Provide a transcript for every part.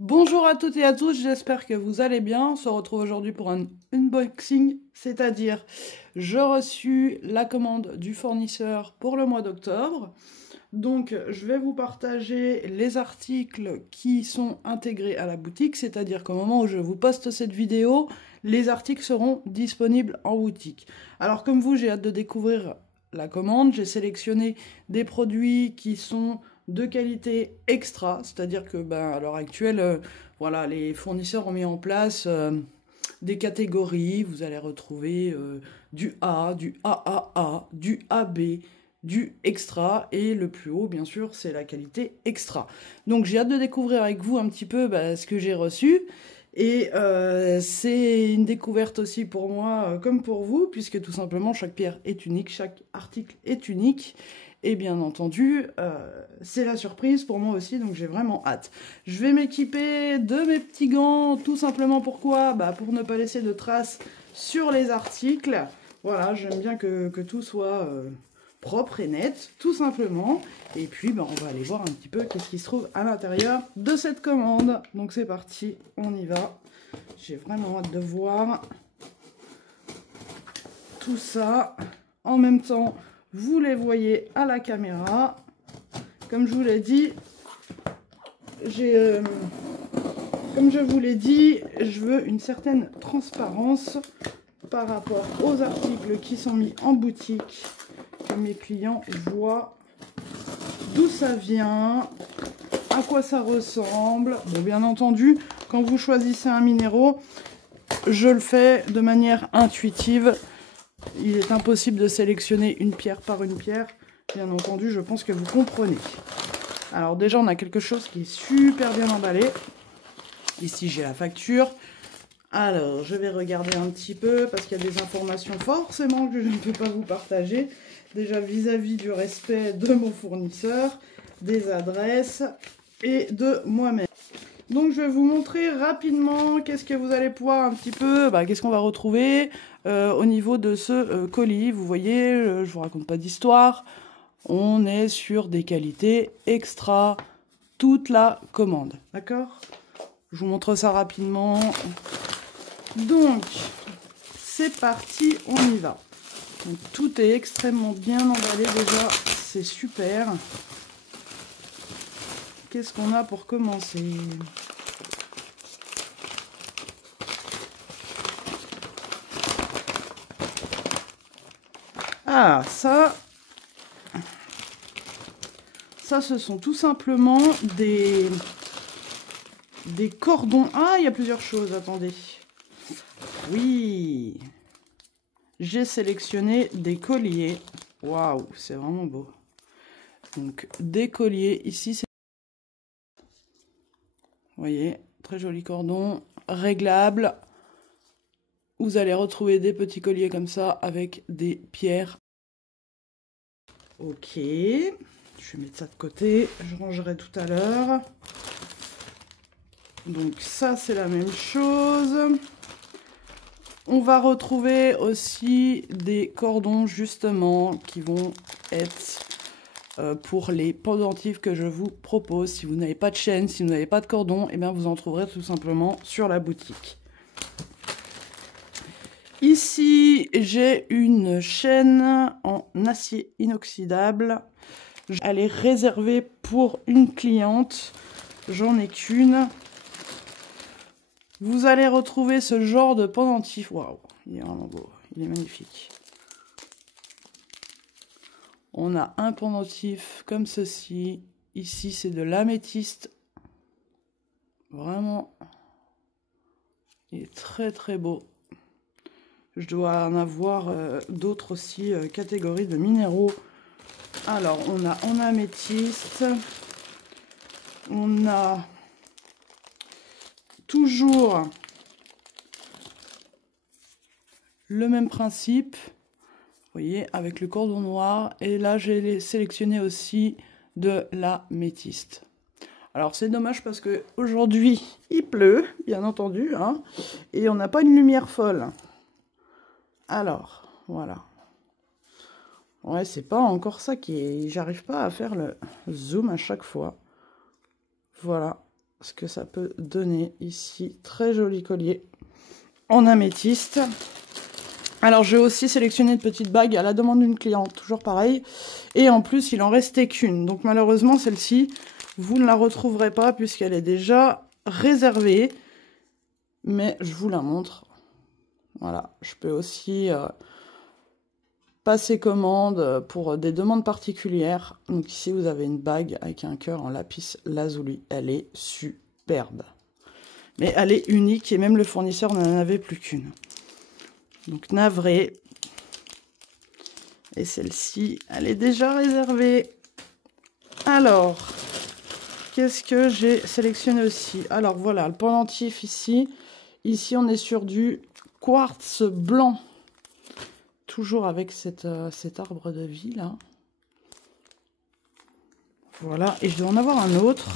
Bonjour à toutes et à tous, j'espère que vous allez bien. On se retrouve aujourd'hui pour un unboxing, c'est-à-dire j'ai reçu la commande du fournisseur pour le mois d'octobre. Donc je vais vous partager les articles qui sont intégrés à la boutique, c'est-à-dire qu'au moment où je vous poste cette vidéo, les articles seront disponibles en boutique. Alors comme vous, j'ai hâte de découvrir la commande, j'ai sélectionné des produits qui sont de qualité extra, c'est-à-dire que à l'heure actuelle, voilà, les fournisseurs ont mis en place des catégories. Vous allez retrouver du A, du AAA, du AB, du extra, et le plus haut, bien sûr, c'est la qualité extra. Donc j'ai hâte de découvrir avec vous un petit peu ce que j'ai reçu. Et c'est une découverte aussi pour moi, comme pour vous, puisque tout simplement chaque pierre est unique, chaque article est unique. Et bien entendu, c'est la surprise pour moi aussi, donc j'ai vraiment hâte. Je vais m'équiper de mes petits gants, tout simplement pourquoi ? Pour ne pas laisser de traces sur les articles. Voilà, j'aime bien que tout soit propre et net, tout simplement. Et puis, on va aller voir un petit peu qu'est-ce qui se trouve à l'intérieur de cette commande. Donc c'est parti, on y va. J'ai vraiment hâte de voir tout ça. En même temps, vous les voyez à la caméra. Comme je vous l'ai dit, comme je vous l'ai dit, je veux une certaine transparence par rapport aux articles qui sont mis en boutique, que mes clients voient d'où ça vient, à quoi ça ressemble. Bon, bien entendu, quand vous choisissez un minéraux, je le fais de manière intuitive. Il est impossible de sélectionner une pierre par une pierre. Bien entendu, je pense que vous comprenez. Alors déjà, on a quelque chose qui est super bien emballé. Ici, j'ai la facture. Alors, je vais regarder un petit peu parce qu'il y a des informations forcément que je ne peux pas vous partager. Déjà vis-à-vis du respect de mon fournisseur, des adresses et de moi-même. Donc je vais vous montrer rapidement qu'est-ce que vous allez pouvoir un petit peu, qu'est-ce qu'on va retrouver au niveau de ce colis. Vous voyez, je vous raconte pas d'histoire. On est sur des qualités extra, toute la commande, d'accord? Je vous montre ça rapidement. Donc, c'est parti, on y va. Donc, tout est extrêmement bien emballé déjà, c'est super. Qu'est-ce qu'on a pour commencer ? Ah, ça, ce sont tout simplement des cordons. Ah, il y a plusieurs choses, attendez. Oui, j'ai sélectionné des colliers. Waouh, c'est vraiment beau. Donc, des colliers, ici, c'est... Vous voyez, très joli cordon, réglable. Vous allez retrouver des petits colliers comme ça, avec des pierres. Ok, je vais mettre ça de côté, je rangerai tout à l'heure. Donc ça, c'est la même chose. On va retrouver aussi des cordons, justement, qui vont être pour les pendentifs que je vous propose. Si vous n'avez pas de chaîne, si vous n'avez pas de cordon, eh bien vous en trouverez tout simplement sur la boutique. Ici, j'ai une chaîne en acier inoxydable. Elle est réservée pour une cliente. J'en ai qu'une. Vous allez retrouver ce genre de pendentif. Waouh, il est vraiment beau. Il est magnifique. On a un pendentif comme ceci. Ici, c'est de l'améthyste. Vraiment, il est très très beau. Je dois en avoir d'autres aussi, catégories de minéraux. Alors, on a en améthyste. On a toujours le même principe. Vous voyez, avec le cordon noir. Et là, j'ai sélectionné aussi de l'améthyste. Alors, c'est dommage parce que aujourd'hui il pleut, bien entendu, hein, et on n'a pas une lumière folle. Alors, voilà. Ouais, c'est pas encore ça qui est... J'arrive pas à faire le zoom à chaque fois. Voilà. ce que ça peut donner ici. Très joli collier en améthyste. Alors, j'ai aussi sélectionné une petite bague à la demande d'une cliente, toujours pareil. Et en plus, il en restait qu'une. Donc, malheureusement, celle-ci, vous ne la retrouverez pas puisqu'elle est déjà réservée. Mais je vous la montre. Voilà, je peux aussi passer commande pour des demandes particulières. Donc ici, vous avez une bague avec un cœur en lapis lazuli. Elle est superbe. Mais elle est unique et même le fournisseur n'en avait plus qu'une. Donc navré. Et celle-ci, elle est déjà réservée. Alors, qu'est-ce que j'ai sélectionné aussi? Alors voilà, le pendentif ici. Ici, on est sur du quartz blanc. Toujours avec cet arbre de vie là. Voilà, et je dois en avoir un autre.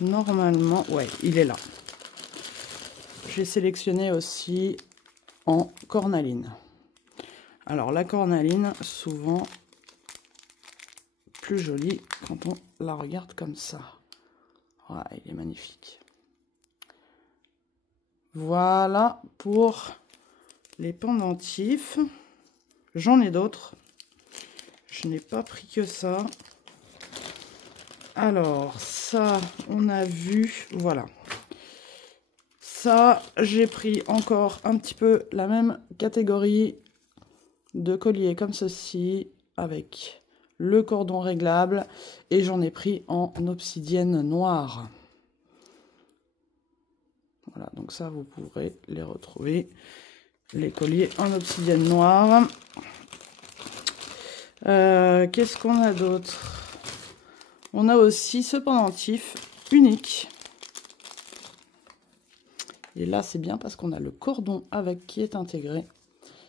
Normalement, ouais, il est là. J'ai sélectionné aussi en cornaline. Alors la cornaline, souvent plus jolie quand on la regarde comme ça. Ouais, il est magnifique. Voilà pour les pendentifs. J'en ai d'autres. Je n'ai pas pris que ça. Alors, ça, on a vu. Voilà. Ça, j'ai pris encore un petit peu la même catégorie de colliers comme ceci, avec le cordon réglable. Et j'en ai pris en obsidienne noire. Voilà, donc ça, vous pourrez les retrouver. Les colliers en obsidienne noire. Qu'est-ce qu'on a d'autre? On a aussi ce pendentif unique. Et là, c'est bien parce qu'on a le cordon avec qui est intégré.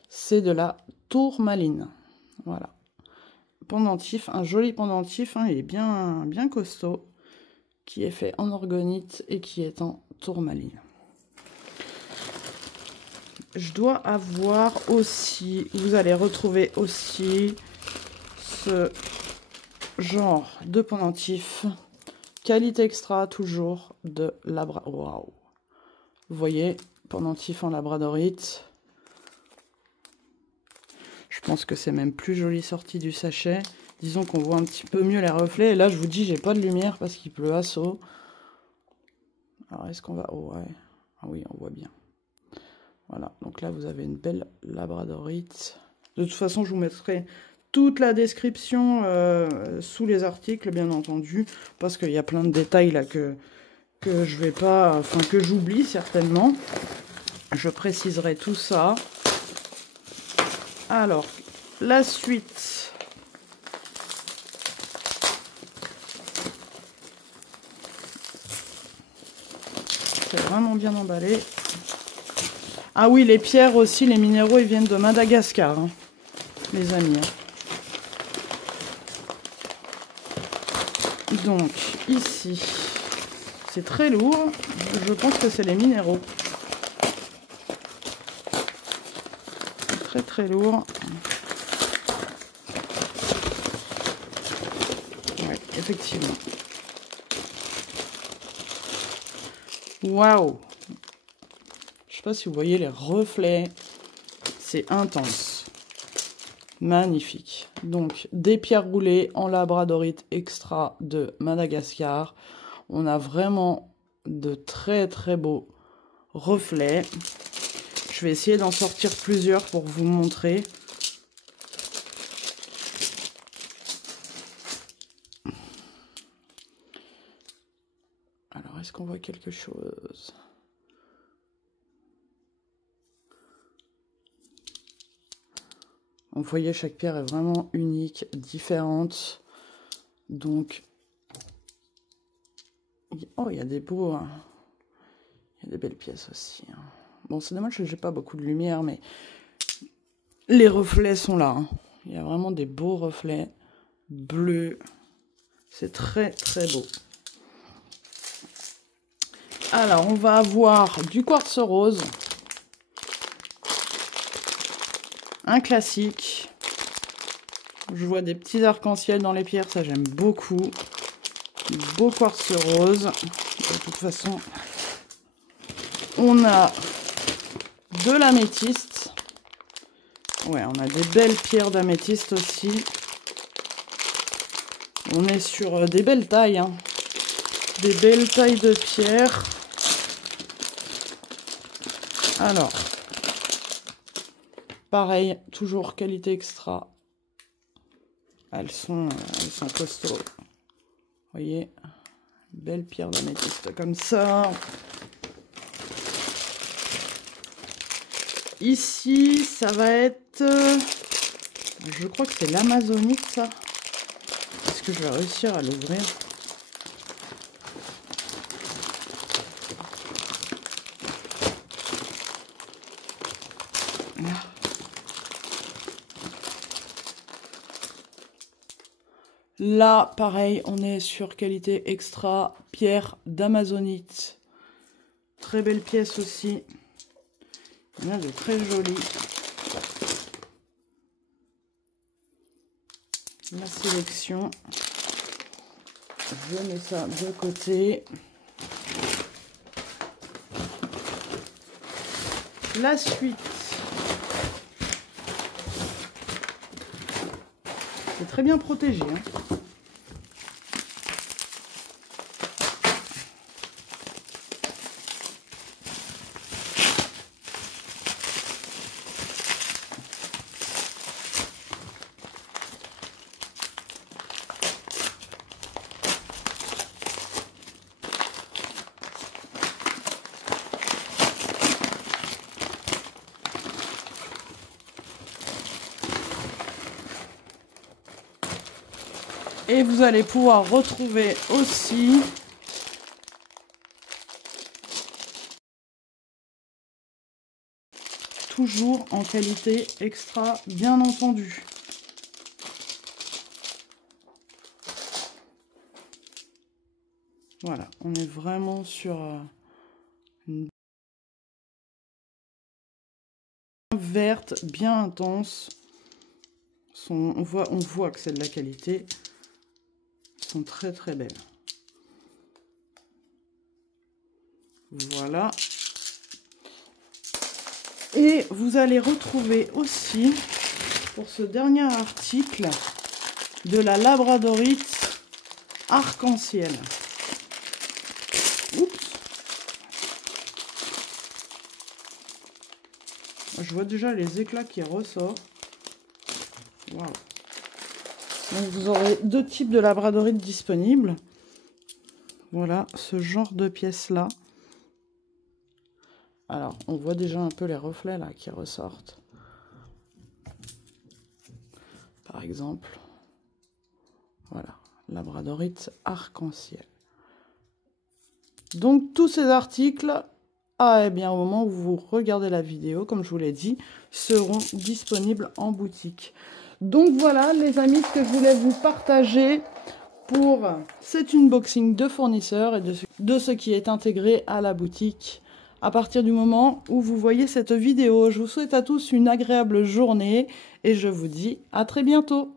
C'est de la tourmaline. Voilà. Pendentif, un joli pendentif. Hein, il est bien costaud. Qui est fait en orgonite et qui est en tourmaline. Je dois avoir aussi, vous allez retrouver aussi ce genre de pendentif, qualité extra toujours de labradorite. Waouh! Vous voyez, pendentif en labradorite. Je pense que c'est même plus joli sorti du sachet. Disons qu'on voit un petit peu mieux les reflets. Et là, je vous dis, j'ai pas de lumière parce qu'il pleut à saut. Alors, est-ce qu'on va... Oh, ouais. Ah oui, on voit bien. Voilà, donc là, vous avez une belle labradorite. De toute façon, je vous mettrai toute la description sous les articles, bien entendu, parce qu'il y a plein de détails là que je vais pas... Enfin, que j'oublie certainement. Je préciserai tout ça. Alors, la suite... C'est vraiment bien emballé. Ah oui, les pierres aussi, les minéraux, ils viennent de Madagascar, hein, les amis. Donc, ici, c'est très lourd. Je pense que c'est les minéraux. Très très lourd. Oui, effectivement. Waouh! Je sais pas si vous voyez les reflets. C'est intense. Magnifique. Donc, des pierres roulées en labradorite extra de Madagascar. On a vraiment de très très beaux reflets. Je vais essayer d'en sortir plusieurs pour vous montrer. Alors, est-ce qu'on voit quelque chose? Vous voyez, chaque pierre est vraiment unique, différente. Donc, oh, il y a des beaux... Il y a des belles pièces aussi. Bon, c'est dommage que j'ai pas beaucoup de lumière, mais les reflets sont là. Hein. Il y a vraiment des beaux reflets bleus. C'est très, très beau. Alors, on va avoir du quartz rose. Un classique. Je vois des petits arcs-en-ciel dans les pierres, ça j'aime beaucoup. beau quartz rose. De toute façon, on a de l'améthyste. Ouais, on a des belles pierres d'améthyste aussi. On est sur des belles tailles, hein. Des belles tailles de pierre. Alors, pareil, toujours qualité extra. Elles sont costauds. Vous voyez, belle pierre d'améthyste comme ça. Ici, ça va être... je crois que c'est l'amazonite, ça. Est-ce que je vais réussir à l'ouvrir? Là, pareil, on est sur qualité extra, pierre d'amazonite. Très belle pièce aussi. Il y en a de très jolies. La sélection. Je mets ça de côté. La suite. C'est très bien protégé, hein. Et vous allez pouvoir retrouver aussi toujours en qualité extra, bien entendu. Voilà, on est vraiment sur une verte, bien intense. On voit que c'est de la qualité. Elles sont très très belles. Voilà. Et vous allez retrouver aussi, pour ce dernier article, de la labradorite arc-en-ciel. Oups. Je vois déjà les éclats qui ressortent. Wow. Donc vous aurez deux types de labradorite disponibles. Voilà, ce genre de pièces-là. Alors, on voit déjà un peu les reflets là qui ressortent. Par exemple, voilà, labradorite arc-en-ciel. Donc tous ces articles, eh bien, au moment où vous regardez la vidéo, comme je vous l'ai dit, seront disponibles en boutique. Donc voilà les amis, ce que je voulais vous partager pour cet unboxing de fournisseurs et de ce qui est intégré à la boutique. À partir du moment où vous voyez cette vidéo, je vous souhaite à tous une agréable journée et je vous dis à très bientôt.